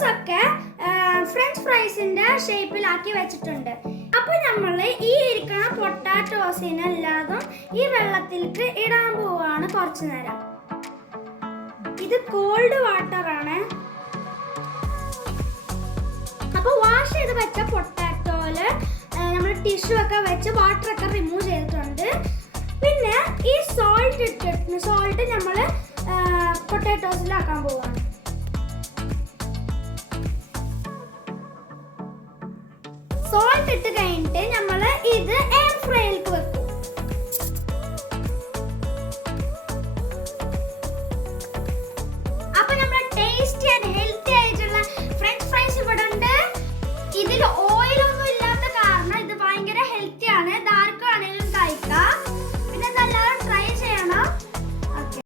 Potatoes ഒക്കെ French ഫ്രൈസിന്റെ ഷേപ്പിലാക്കി വെച്ചിട്ടുണ്ട്. അപ്പൊ നമ്മൾ ഈ ഇരിക്കുന്ന പൊട്ടാറ്റോസിനെല്ലാതും ഈ വെള്ളത്തിലേക്ക് ഇടാൻ പോവാണ് കുറച്ചു നേരം. ഇത് കോൾഡ് വാട്ടർ ആണ്. അപ്പൊ വാഷ് ചെയ്ത് വെച്ച പൊട്ടാറ്റോയില് നമ്മൾ ടിഷ്യൂ ഒക്കെ വെച്ച് വാട്ടർ ഒക്കെ റിമൂവ് ചെയ്തിട്ടുണ്ട്. പിന്നെ ഈ സോൾട്ട് നമ്മൾ പൊട്ടാറ്റോസിലാക്കാൻ പോവാണ്. സോൾട്ട് ഇട്ട് കഴിഞ്ഞിട്ട് നമ്മൾ ഇത്